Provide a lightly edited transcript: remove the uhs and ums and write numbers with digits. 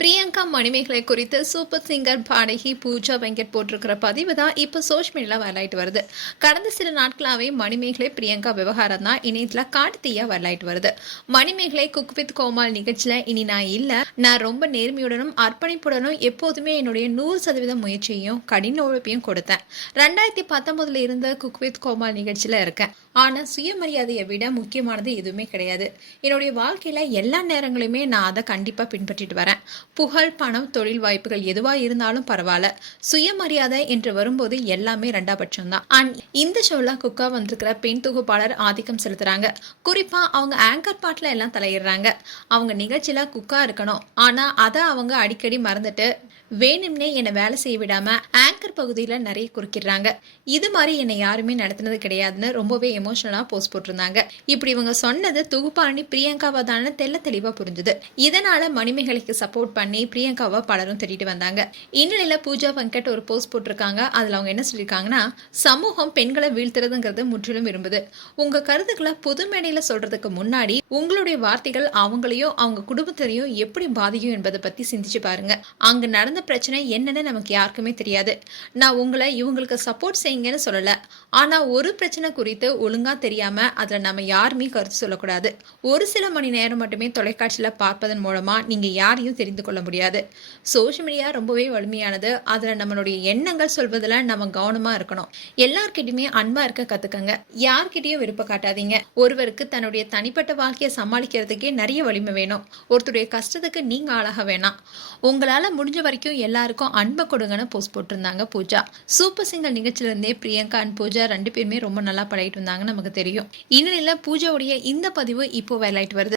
பிரியங்கா மணிமேகலை குறித்து super singer பாடகி பூஜா வெங்கட் போட்டிருக்கிற பதிவு தான் இப்போ சோஷியல் மீடியாவில் வரலாயிட்டு வருது. கடந்த சில நாட்களாகவே மணிமேகலை பிரியங்கா விவகாரம் தான் இணையத்தில் காட்டுத்தீயா வரலாயிட்டு வருது. மணிமேகலை குக் வித் கோமால் நிகழ்ச்சியில் இனி நான் இல்லை, நான் ரொம்ப நேர்மையுடனும் அர்ப்பணிப்புடனும் எப்போதுமே என்னுடைய 100% முயற்சியையும் கடின உழைப்பையும் கொடுத்தேன். 2019 இருந்த குக் வித் கோமால் நிகழ்ச்சியில் இருக்கேன். ஆனால் சுயமரியாதையை விட முக்கியமானது எதுவுமே கிடையாது. என்னுடைய வாழ்க்கையில் எல்லா நேரங்களுமே நான் அதை கண்டிப்பாக பின்பற்றிட்டு வரேன். புகழ், பணம், தொழில் வாய்ப்புகள் எதுவாக இருந்தாலும் பரவாயில்ல, சுயமரியாதை என்று வரும்போது எல்லாமே ரெண்டாபட்சம் தான். அண்ட் இந்த ஷோல குக்கா வந்திருக்கிற பெண் தொகுப்பாளர் ஆதிக்கம் செலுத்துறாங்க. குறிப்பாக அவங்க ஆங்கர் பாட்டில் எல்லாம் தலையிடுறாங்க. அவங்க நிகழ்ச்சியில் குக்கா இருக்கணும், ஆனால் அதை அவங்க அடிக்கடி மறந்துட்டு வேணும்னே என்னை வேலை செய்ய விடாம ஆங்கர் பகுதியில் நிறைய குறுக்கிடுறாங்க. இது மாதிரி என்னை யாருமே நடத்தினது கிடையாதுன்னு ரொம்பவே எமோஷனலாக போஸ்ட் போட்டிருந்தாங்க. இப்படி இவங்க சொன்னது தொகுப்பாளி பிரியங்காவா தானே தெளிவா புரிஞ்சுது. இதனால மணிமேகலைக்கு சப்போர்ட் பண்ணி பிரியங்காவை பலரும் திட்டிட்டு வந்தாங்க. இந்நிலையில பூஜா வெங்கட் ஒரு போஸ்ட் போட்டிருக்காங்க. அதுல அவங்க என்ன சொல்லியிருக்காங்கன்னா, சமூகம் பெண்களை வீழ்த்துறதுங்கிறது முற்றிலும் விரும்புது. உங்க கருத்துக்களை பொது மேடையில சொல்றதுக்கு முன்னாடி உங்களுடைய வார்த்தைகள் அவங்களையும் அவங்க குடும்பத்தையும் எப்படி பாதிக்கும் என்பதை பத்தி சிந்திச்சு பாருங்க. அங்க நடந்த பிரச்சனை என்னன்னு நமக்கு யாருக்குமே தெரியாது. நான் உங்களை இவங்களுக்கு சப்போர்ட் செய்யுங்கன்னு சொல்லல, ஆனா ஒரு பிரச்சனை குறித்து ஒழுங்கா தெரியாம அதுல நம்ம யாருமே கருத்து சொல்லக்கூடாது. ஒரு சில மணி நேரம் மட்டுமே தொலைக்காட்சியில பார்ப்பதன் மூலமா நீங்க யாரையும் தெரிந்து கொள்ள முடியாது. சோஷியல் மீடியா ரொம்பவே வலிமையானது. அதுல நம்மளுடைய எண்ணங்கள் சொல்வதில் நம்ம கவனமா இருக்கணும். எல்லார்கிட்டயுமே அன்பா இருக்க கத்துக்கங்க. யார்கிட்டயும் விருப்ப காட்டாதீங்க. ஒருவருக்கு தன்னுடைய தனிப்பட்ட வாழ்க்கையை சமாளிக்கிறதுக்கே நிறைய வலிமை வேணும். ஒருத்தருடைய கஷ்டத்துக்கு நீங்க ஆளாக வேணாம். உங்களால முடிஞ்ச வரைக்கும் எல்லாருக்கும் அன்பை கொடுங்கன்னு போஸ்ட் போட்டிருந்தாங்க பூஜா. சூப்பர் சிங்கர் நிகழ்ச்சியிலிருந்தே பிரியங்கா அண்ட் பூஜா 2 பேருமே ரொம்ப நல்லா பழகிட்டு இருந்தாங்க நமக்கு தெரியும். இந்நிலையில பூஜாவுடைய இந்த பதிவு இப்போ வைரலாயிட்டு வருது.